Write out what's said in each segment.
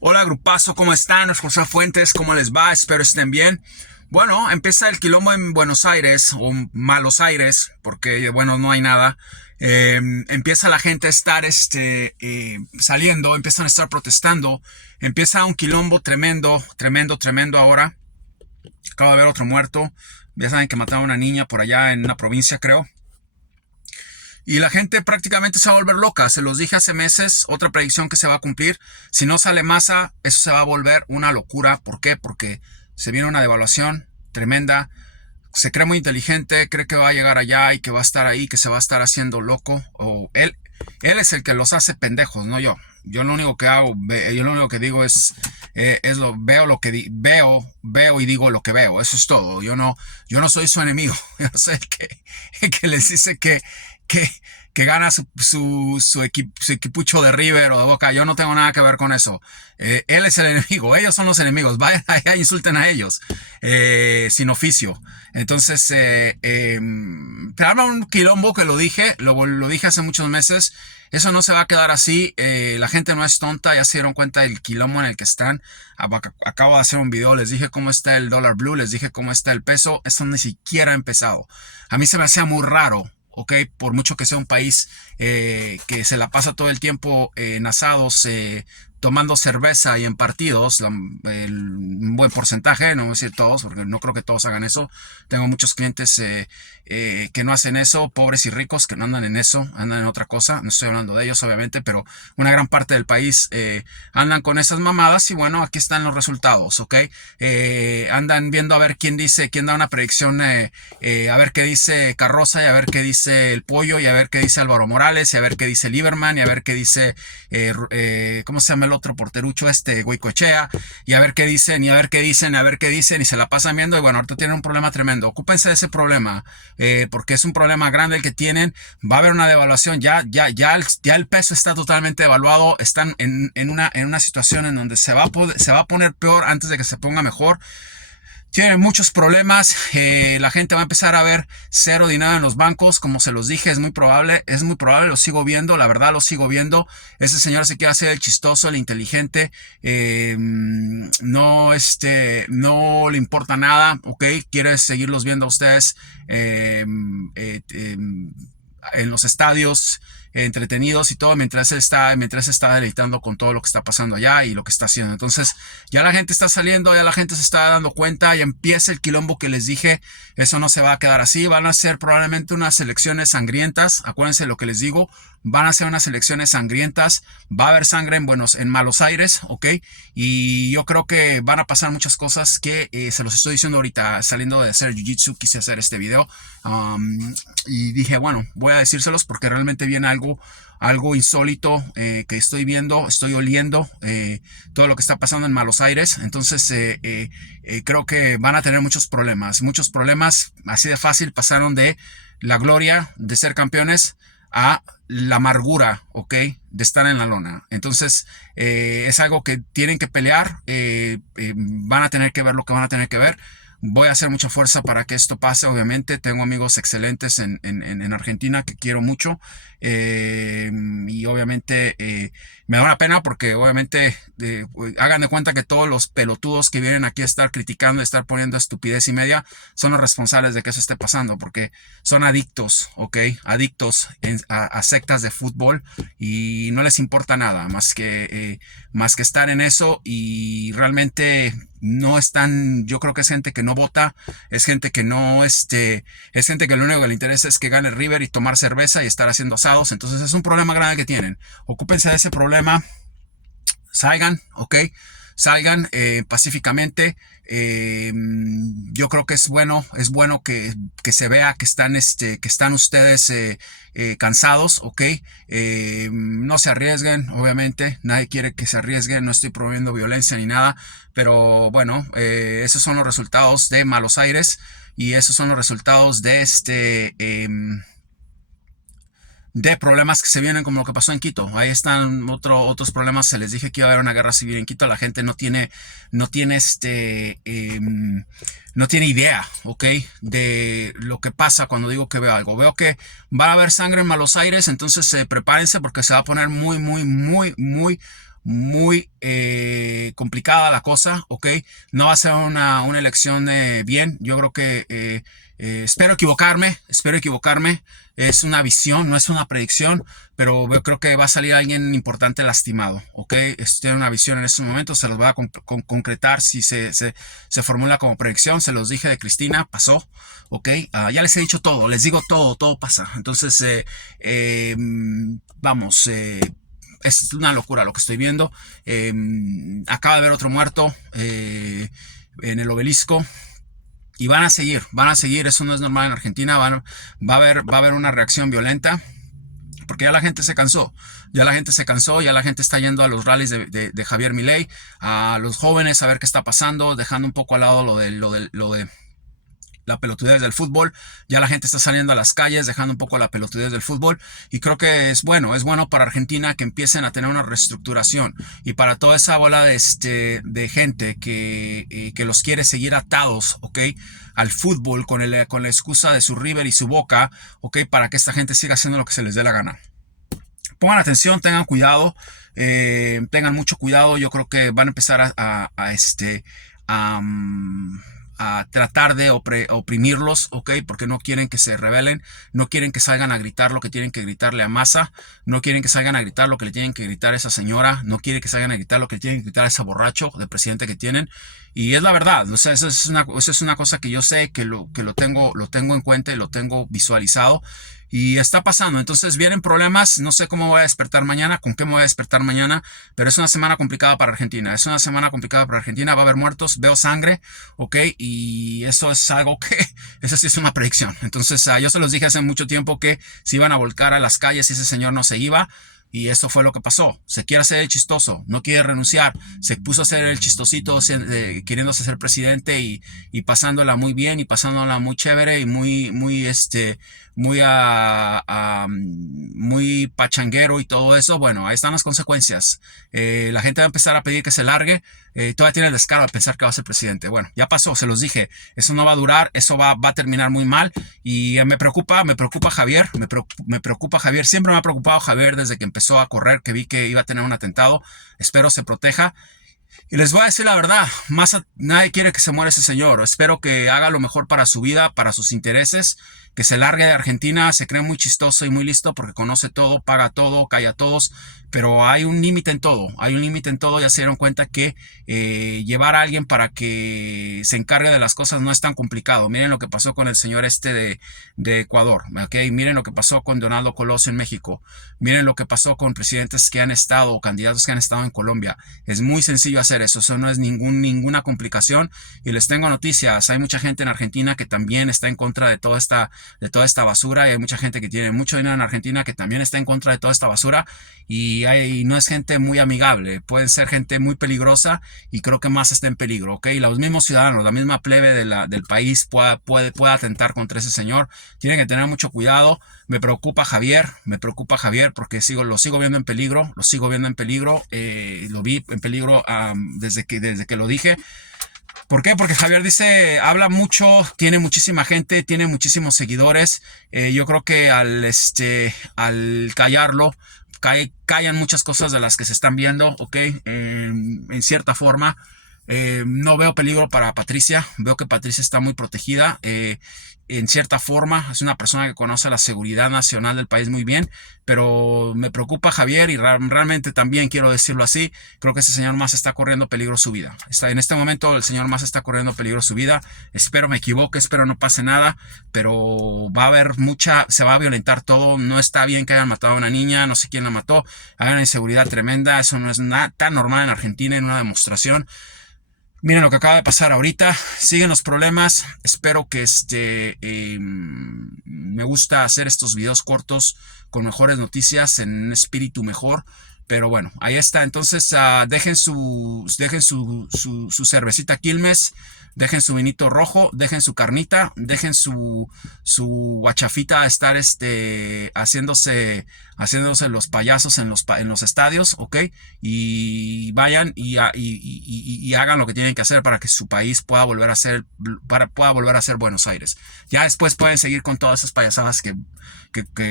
Hola grupazo, ¿cómo están? José Fuentes, ¿cómo les va? Espero estén bien. Bueno, empieza el quilombo en Buenos Aires o Malos Aires, porque bueno, no hay nada. Empieza la gente a estar saliendo, empiezan a estar protestando, empieza un quilombo tremendo, tremendo, tremendo ahora. Acabo de ver otro muerto. Ya saben que mataron a una niña por allá en una provincia, creo. Y la gente prácticamente se va a volver loca. Se los dije hace meses, otra predicción que se va a cumplir. Si no sale masa, eso se va a volver una locura. ¿Por qué? Porque se viene una devaluación tremenda. Se cree muy inteligente, cree que va a llegar allá y que va a estar ahí, que se va a estar haciendo loco. O él es el que los hace pendejos, no yo. Yo lo único que hago, yo lo único que digo veo lo que veo y digo lo que veo. Eso es todo. Yo no soy su enemigo. Yo no soy el que les dice que, que gana su equipucho de River o de Boca. Yo no tengo nada que ver con eso. Él es el enemigo, ellos son los enemigos. Vayan allá, insulten a ellos, sin oficio. Entonces, te arma un quilombo que lo dije hace muchos meses. Eso no se va a quedar así. La gente no es tonta, ya se dieron cuenta del quilombo en el que están. Acabo de hacer un video, les dije cómo está el dólar blue, les dije cómo está el peso. Eso ni siquiera ha empezado. A mí se me hacía muy raro. Ok, por mucho que sea un país que se la pasa todo el tiempo en asados, tomando cerveza y en partidos, un buen porcentaje, no voy a decir todos, porque no creo que todos hagan eso. Tengo muchos clientes que no hacen eso, pobres y ricos que no andan en eso, andan en otra cosa. No estoy hablando de ellos, obviamente, pero una gran parte del país andan con esas mamadas y bueno, aquí están los resultados, ok. Andan viendo a ver quién da una predicción, a ver qué dice Carroza y a ver qué dice el Pollo y a ver qué dice Álvaro Morales y a ver qué dice Lieberman y a ver qué dice, ¿cómo se llama el otro porterucho? Goicoechea, y a ver qué dicen y a ver qué dicen, a ver qué dicen y se la pasan viendo y bueno, ahorita tienen un problema tremendo. Ocúpense de ese problema, porque es un problema grande el que tienen. Va a haber una devaluación, ya el peso está totalmente devaluado, están en una situación en donde se va a poner peor antes de que se ponga mejor. Tienen muchos problemas, la gente va a empezar a ver cero dinero en los bancos, como se los dije, es muy probable, lo sigo viendo, la verdad lo sigo viendo. Ese señor se quiere hacer el chistoso, el inteligente, no le importa nada, ok, quiere seguirlos viendo a ustedes en los estadios, entretenidos y todo, mientras está deleitando con todo lo que está pasando allá y lo que está haciendo. Entonces ya la gente está saliendo, ya la gente se está dando cuenta, ya empieza el quilombo que les dije. Eso no se va a quedar así, van a ser probablemente unas elecciones sangrientas. Acuérdense lo que les digo, van a ser unas elecciones sangrientas, va a haber sangre en Malos Aires, ok, y yo creo que van a pasar muchas cosas que se los estoy diciendo ahorita. Saliendo de hacer jiu-jitsu quise hacer este video, y dije, bueno, voy a decírselos porque realmente viene algo insólito, que estoy viendo, estoy oliendo, todo lo que está pasando en Malos Aires. Entonces creo que van a tener muchos problemas, así de fácil pasaron de la gloria de ser campeones a la amargura, ok, de estar en la lona. Entonces es algo que tienen que pelear, van a tener que ver lo que van a tener que ver. Voy a hacer mucha fuerza para que esto pase, obviamente. Tengo amigos excelentes en Argentina que quiero mucho, y obviamente me da una pena porque obviamente hagan de cuenta que todos los pelotudos que vienen aquí a estar criticando, a estar poniendo estupidez y media, son los responsables de que eso esté pasando, porque son adictos, ¿ok? Adictos a sectas de fútbol y no les importa nada más que estar en eso, y realmente no están. Yo creo que es gente que no vota, es gente que no, es gente que lo único que le interesa es que gane River y tomar cerveza y estar haciendo asados. Entonces es un problema grande que tienen. Ocúpense de ese problema, salgan, ok, salgan pacíficamente. Yo creo que es bueno que se vea que están ustedes cansados, ok. No se arriesguen, obviamente, nadie quiere que se arriesguen, no estoy promoviendo violencia ni nada, pero bueno, esos son los resultados de Malos Aires y esos son los resultados de problemas que se vienen, como lo que pasó en Quito. Ahí están otros problemas. Se les dije que iba a haber una guerra civil en Quito. La gente no tiene no tiene idea, ok, de lo que pasa cuando digo que veo algo. Veo que va a haber sangre en Malos Aires, entonces prepárense porque se va a poner muy, muy, muy, muy, muy complicada la cosa, ¿ok? No va a ser una elección bien. Yo creo que espero equivocarme. Es una visión, no es una predicción, pero yo creo que va a salir alguien importante lastimado, ¿ok? Tiene una visión en estos momentos, se los va a concretar si se formula como predicción. Se los dije de Cristina, pasó, ¿ok? Ya les he dicho todo, les digo todo, todo pasa. Entonces, vamos, es una locura lo que estoy viendo. Acaba de haber otro muerto en el obelisco. Y van a seguir, eso no es normal en Argentina, va a haber una reacción violenta, porque ya la gente se cansó, ya la gente está yendo a los rallies de Javier Milei, a los jóvenes a ver qué está pasando, dejando un poco al lado lo de la pelotudez del fútbol. Ya la gente está saliendo a las calles, dejando un poco la pelotudez del fútbol, y creo que es bueno para Argentina que empiecen a tener una reestructuración, y para toda esa bola de gente que los quiere seguir atados, ¿ok? Al fútbol con la excusa de su River y su Boca, ¿ok? Para que esta gente siga haciendo lo que se les dé la gana. Pongan atención, tengan cuidado, tengan mucho cuidado. Yo creo que van a empezar a a tratar de oprimirlos, ¿ok? Porque no quieren que se rebelen, no quieren que salgan a gritar lo que tienen que gritarle a Massa, no quieren que salgan a gritar lo que le tienen que gritar a esa señora, no quieren que salgan a gritar lo que le tienen que gritar a ese borracho de presidente que tienen. Y es la verdad, o sea, esa es una cosa que yo sé, que lo tengo en cuenta y lo tengo visualizado. Y está pasando, entonces vienen problemas. No sé cómo voy a despertar mañana, con qué me voy a despertar mañana, pero es una semana complicada para Argentina, va a haber muertos, veo sangre, ok, y eso es algo que, eso sí es una predicción. Entonces yo se los dije hace mucho tiempo que se iban a volcar a las calles y ese señor no se iba. Y eso fue lo que pasó. Se quiere hacer el chistoso, no quiere renunciar, se puso a hacer el chistosito queriéndose ser presidente y pasándola muy bien y pasándola muy chévere y muy pachanguero y todo eso. Bueno, ahí están las consecuencias. La gente va a empezar a pedir que se largue. Todavía tiene el descaro de pensar que va a ser presidente. Bueno, ya pasó, se los dije. Eso no va a durar, eso va a terminar muy mal. Y me preocupa Javier, me preocupa Javier. Siempre me ha preocupado Javier desde que empezó a correr, que vi que iba a tener un atentado. Espero se proteja. Y les voy a decir la verdad, nadie quiere que se muera ese señor. Espero que haga lo mejor para su vida, para sus intereses, que se largue de Argentina. Se cree muy chistoso y muy listo porque conoce todo, paga todo, calla a todos, pero hay un límite en todo, ya se dieron cuenta que llevar a alguien para que se encargue de las cosas no es tan complicado. Miren lo que pasó con el señor de Ecuador, ¿ok? Miren lo que pasó con Donaldo Colosio en México, miren lo que pasó con presidentes que han estado o candidatos que han estado en Colombia. Es muy sencillo hacer eso no es ninguna complicación. Y les tengo noticias, hay mucha gente en Argentina que también está en contra de toda esta basura, y hay mucha gente que tiene mucho dinero en Argentina que también está en contra de toda esta basura, y no es gente muy amigable, pueden ser gente muy peligrosa, y creo que más está en peligro, ¿ok? Y los mismos ciudadanos, la misma plebe del país puede atentar contra ese señor. Tienen que tener mucho cuidado. Me preocupa Javier porque lo sigo viendo en peligro, lo vi en peligro desde que lo dije. ¿Por qué? Porque Javier habla mucho, tiene muchísima gente, tiene muchísimos seguidores. Yo creo que al callarlo, callan muchas cosas de las que se están viendo, ¿ok? En cierta forma. No veo peligro para Patricia, veo que Patricia está muy protegida. En cierta forma, es una persona que conoce la seguridad nacional del país muy bien, pero me preocupa Javier, y realmente también quiero decirlo así, creo que ese señor más está corriendo peligro su vida. En este momento el señor más está corriendo peligro su vida. Espero me equivoque, espero no pase nada, pero va a haber se va a violentar todo. No está bien que hayan matado a una niña, no sé quién la mató, hay una inseguridad tremenda, eso no es nada tan normal en Argentina en una demostración. Miren lo que acaba de pasar ahorita, siguen los problemas. Espero que me gusta hacer estos videos cortos con mejores noticias, en un espíritu mejor. Pero bueno, ahí está. Entonces dejen su cervecita Quilmes, dejen su vinito rojo, dejen su carnita, dejen su guachafita a estar haciéndose haciéndose los payasos en los estadios, ¿ok? Y vayan y hagan lo que tienen que hacer para que su país pueda volver a ser Buenos Aires. Ya después pueden seguir con todas esas payasadas que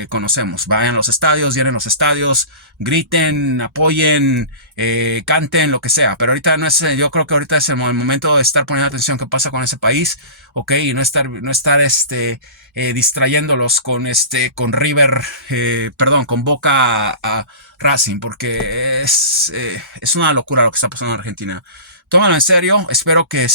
conocemos. Vayan a los estadios, llenen los estadios, griten, apoyen, canten, lo que sea. Pero ahorita yo creo que ahorita es el momento de estar poniendo atención qué pasa con ese país, ¿ok? Y no estar distrayéndolos con River, con Boca a Racing, porque es una locura lo que está pasando en Argentina. Tómalo en serio, espero que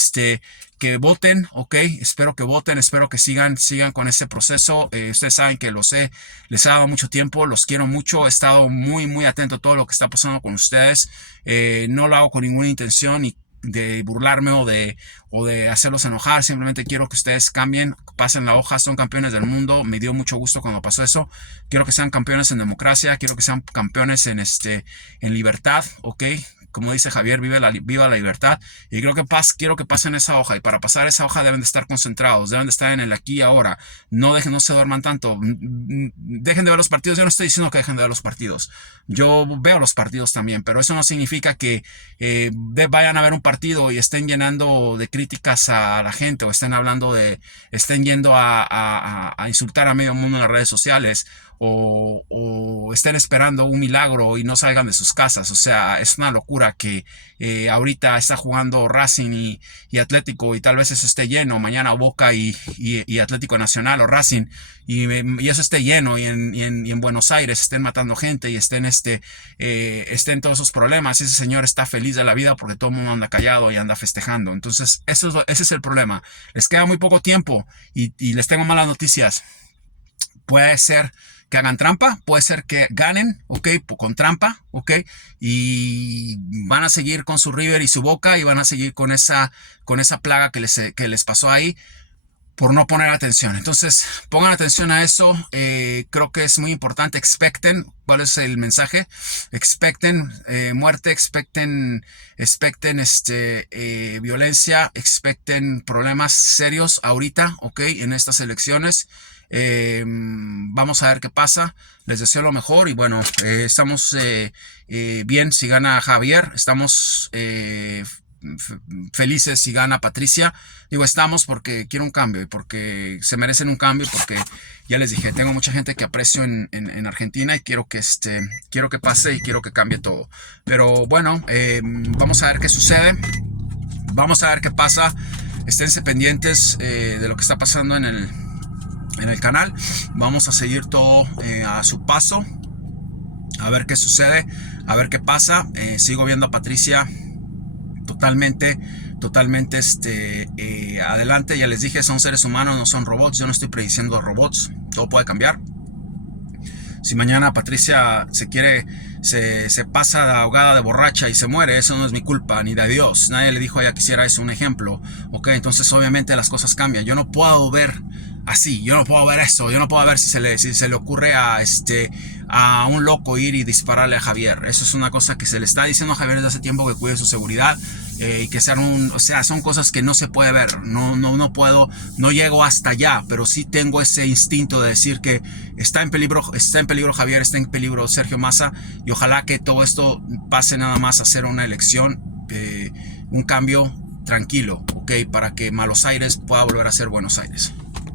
voten, ok, espero que sigan con ese proceso. Ustedes saben que les he dado mucho tiempo, los quiero mucho, he estado muy, muy atento a todo lo que está pasando con ustedes. No lo hago con ninguna intención de burlarme o de hacerlos enojar, simplemente quiero que ustedes cambien, pasen la hoja, son campeones del mundo, me dio mucho gusto cuando pasó eso, quiero que sean campeones en democracia, quiero que sean campeones en libertad, ok. Como dice Javier, viva la libertad. Y quiero que pasen esa hoja. Y para pasar esa hoja deben de estar concentrados, deben de estar en el aquí y ahora. No se duerman tanto. Dejen de ver los partidos. Yo no estoy diciendo que dejen de ver los partidos. Yo veo los partidos también, pero eso no significa que vayan a ver un partido y estén llenando de críticas a la gente o estén yendo a insultar a medio mundo en las redes sociales. O estén esperando un milagro y no salgan de sus casas. O sea, es una locura que ahorita está jugando Racing y Atlético y tal vez eso esté lleno, mañana Boca y Atlético Nacional o Racing y eso esté lleno y en Buenos Aires estén matando gente y estén todos esos problemas y ese señor está feliz de la vida porque todo el mundo anda callado y anda festejando. Entonces ese es el problema. Les queda muy poco tiempo y les tengo malas noticias. Puede ser que hagan trampa, puede ser que ganen, ok, con trampa, ok, y van a seguir con su River y su Boca y van a seguir con esa plaga que les pasó ahí por no poner atención. Entonces pongan atención a eso. Creo que es muy importante. Expecten, ¿cuál es el mensaje? Expecten muerte, expecten violencia, expecten problemas serios ahorita, ok, en estas elecciones. Vamos a ver qué pasa. Les deseo lo mejor y bueno, estamos bien si gana Javier, estamos felices si gana Patricia. Digo estamos porque quiero un cambio y porque se merecen un cambio, porque ya les dije, tengo mucha gente que aprecio en Argentina y quiero que pase y quiero que cambie todo. Pero bueno, vamos a ver qué sucede, vamos a ver qué pasa. Esténse pendientes de lo que está pasando en el canal. Vamos a seguir todo a su paso, a ver qué sucede, a ver qué pasa. Sigo viendo a Patricia totalmente adelante. Ya les dije, son seres humanos, no son robots. Yo no estoy prediciendo robots, todo puede cambiar. Si mañana Patricia se pasa de ahogada, de borracha y se muere, eso no es mi culpa, ni de Dios. Nadie le dijo a ella que hiciera eso, un ejemplo. Ok, entonces obviamente las cosas cambian. Yo no puedo ver así, yo no puedo ver eso, yo no puedo ver si se le ocurre a un loco ir y dispararle a Javier. Eso es una cosa que se le está diciendo a Javier desde hace tiempo, que cuide su seguridad y que son cosas que no se puede ver. No puedo, no llego hasta allá, pero sí tengo ese instinto de decir que está en peligro Javier, está en peligro Sergio Massa, y ojalá que todo esto pase nada más a ser una elección, un cambio tranquilo, ok, para que Buenos Aires pueda volver a ser Buenos Aires.